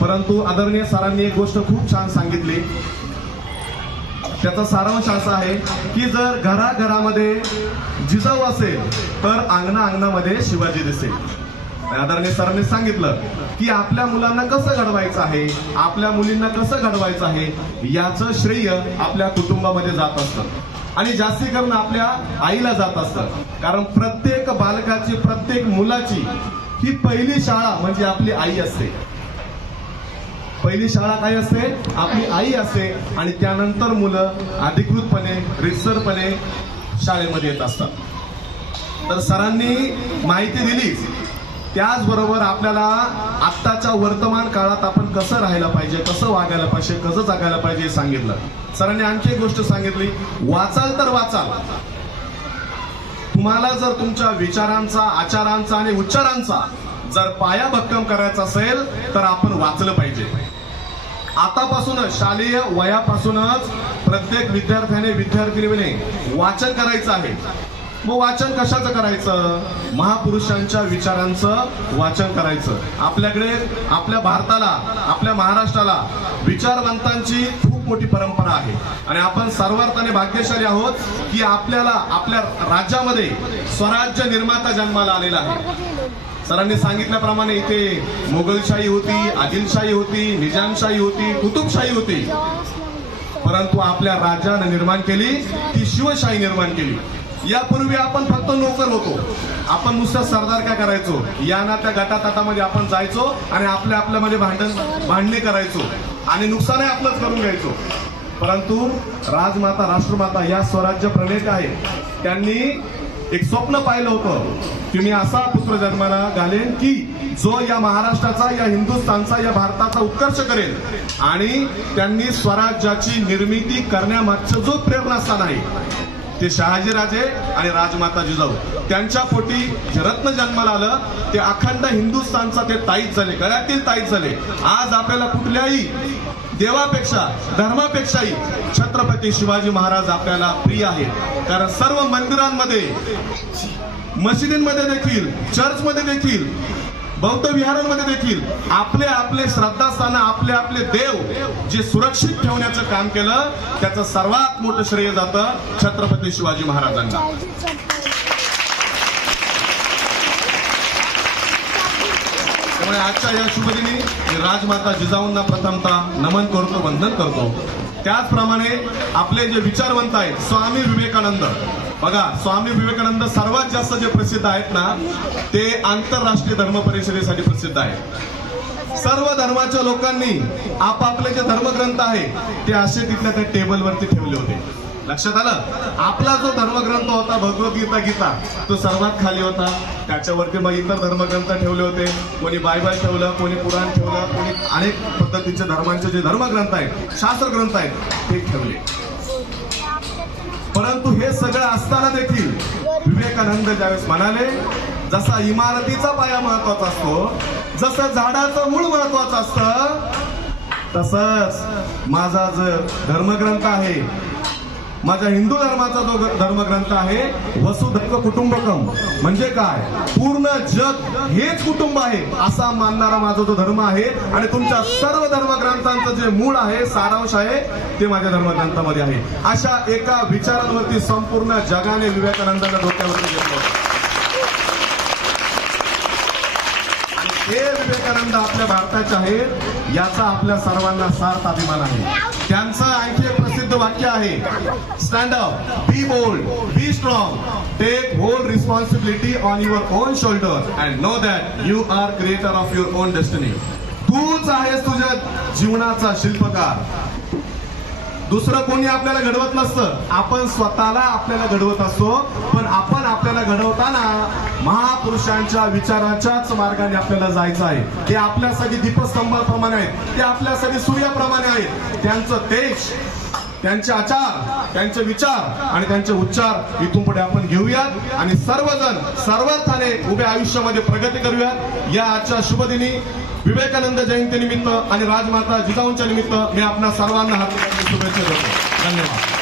परंतु आदरणीय सरांनी एक गोष्ट खूप छान सांगितली. त्याचा सारांश असा आहे की जर घराघरामध्ये जिजाऊ असेल तर अंगणा अंगणामध्ये शिवाजी दिसेल. आदरणीय सरांनी सांगितलं की आपल्या मुलांना कसं घडवायचं आहे आपल्या मुलींना कसं घडवायचं आहे याचं श्रेय आपल्या कुटुंबामध्ये जात असतं. आणि जास्ती करून आपल्या आईला जात असतं. कारण प्रत्येक बालकाची प्रत्येक मुलाची ही पहिली शाळा म्हणजे आपली आई असते. पहिली शाळा काय असते? आपली आई असते आणि त्यानंतर मुलं अधिकृतपणे रितसरपणे शाळेमध्ये येत असतात. तर सरांनी माहिती दिली. त्याचबरोबर आपल्याला आत्ताच्या वर्तमान काळात आपण कसं राहायला पाहिजे कसं वागायला पाहिजे कसं जगायला पाहिजे हे सांगितलं. सरांनी आणखी एक गोष्ट सांगितली. वाचाल तर वाचाल. तुम्हाला जर तुमच्या विचारांचा आचारांचा आणि उच्चारांचा जर पाया भक्कम करायचा असेल तर आपण वाचलं पाहिजे. आतापासूनच शालेय वयापासूनच प्रत्येक विद्यार्थ्याने विद्यार्थिनीने वाचन करायचं आहे. मग वाचन कशाचं करायचं? महापुरुषांच्या विचारांचं वाचन करायचं. आपल्याकडे आपल्या भारताला आपल्या महाराष्ट्राला विचारवंतांची खूप मोठी परंपरा आहे. आणि आपण सर्वार्थाने भाग्यशाली आहोत की आपल्याला आपल्या राज्यामध्ये स्वराज्य निर्माता जन्माला आलेला आहे. सरांनी सांगितल्याप्रमाणे इथे मोगलशाही होती आदिलशाही होती निजामशाही होती कुतुबशाही होती. परंतु आपल्या राजानं निर्माण केली ती शिवशाही निर्माण केली. यापूर्वी आपण फक्त नोकर होतो. आपण नुसतं सरदार काय करायचो? या ना त्या गटातटामध्ये आपण जायचो आणि आपल्या आपल्यामध्ये भांडण भांडणे करायचो. आणि नुकसानही आपलंच करून घ्यायचो. परंतु राजमाता राष्ट्रमाता या स्वराज्य प्रणेत आहे त्यांनी एक स्वप्न पाहिलं होतं की मी असा पुत्र जन्माला घालेन की जो या महाराष्ट्राचा या हिंदुस्थानचा या भारताचा उत्कर्ष करेल. आणि त्यांनी स्वराज्याची निर्मिती करण्यामागचं जो प्रेरणास्थान आहे ते शहाजी राजे आणि राजमाता जिजाऊ. त्यांच्या पोटी जे रत्न जन्माला आलं. ते अखंड हिंदुस्थानचा ते ताईत झाले. गळ्यातील ताईत झाले. आज आपल्याला कुठल्याही देवापेक्षा धर्मापेक्षाही छत्रपती शिवाजी महाराज आपल्याला प्रिय आहेत. कारण सर्व मंदिरांमध्ये मशिदींमध्ये देखील चर्चमध्ये देखील बौद्ध विहारांमध्ये देखील आपले आपले श्रद्धास्थान आपले आपले देव जे सुरक्षित ठेवण्याचं काम केलं त्याचं सर्वात मोठं श्रेय जातं छत्रपती शिवाजी महाराजांना. त्यामुळे आजच्या या शुभदिनी मी राजमाता जिजाऊंना प्रथमतः नमन करतो वंदन करतो. त्याचप्रमाणे आपले जे विचारवंत आहेत स्वामी विवेकानंद बघा स्वामी विवेकानंद सर्वात जास्त जे प्रसिद्ध आहेत ना ते आंतरराष्ट्रीय धर्म परिषदेसाठी प्रसिद्ध आहेत. सर्व धर्माच्या लोकांनी आपापले जे धर्मग्रंथ आहे ते असे तिथल्या त्या टेबलवरती ठेवले होते. लक्षात आलं? आपला जो धर्मग्रंथ होता भगवद्गीता गीता तो सर्वात खाली होता. त्याच्यावरती मग इतर धर्मग्रंथ ठेवले होते. कोणी बायबल ठेवलं कोणी पुराण ठेवलं कोणी अनेक पद्धतीचे धर्मांचे जे धर्मग्रंथ आहेत शास्त्रग्रंथ आहेत ते ठेवले. परंतु हे सगळं असताना देखील विवेकानंद ज्यावेळेस म्हणाले जसा इमारतीचा पाया महत्त्वाचा असतो जसं झाडाचं मूळ महत्वाचं असतं तसंच माझा जो धर्मग्रंथ आहे माझ्या हिंदू धर्माचा जो ग- धर्मग्रंथ आहे वसुधैव कुटुंबकम. म्हणजे काय? पूर्ण जग हेच कुटुंब आहे असा मानणारा माझा जो धर्म आहे आणि तुमच्या सर्व धर्मग्रंथांचं जे मूळ आहे सारांश आहे ते माझ्या धर्मग्रंथामध्ये आहे. अशा एका विचारांवरती संपूर्ण जगाने विवेकानंदांना डोक्यावरती घेतलं. हे विवेकानंद आपल्या भारताचे आहेत. याचा आपल्या सर्वांना सार्थ अभिमान आहे. त्यांचं आणखी एक प्रसिद्ध वाक्य आहे. Stand up be bold be strong take whole responsibility on your own shoulder and know that you are creator of your own destiny तूच आहेस तुझ्या जीवनाचा शिल्पकार. दुसरं कोणी आपल्याला घडवत नसतं. आपण स्वतःला आपल्याला घडवत असतो पण आपण आपल्याला घडवताना महापुरुषांच्या विचाराच्याच मार्गाने आपल्याला जायचं आहे. ते आपल्यासाठी दीपस्तंभाप्रमाणे आहेत. ते आपल्यासाठी सूर्याप्रमाणे आहेत. त्यांचं तेज त्यांचे आचार त्यांचे विचार आणि त्यांचे उच्चार इथून पुढे आपण घेऊयात आणि सर्वजण सर्वार्थाने उभ्या आयुष्यामध्ये प्रगती करूयात. या आजच्या शुभदिनी विवेकानंद जयंती निमित्त आणि राजमाता जिजाऊंच्या निमित्त मी आपल्या सर्वांना हार्दिक शुभेच्छा देतो. धन्यवाद.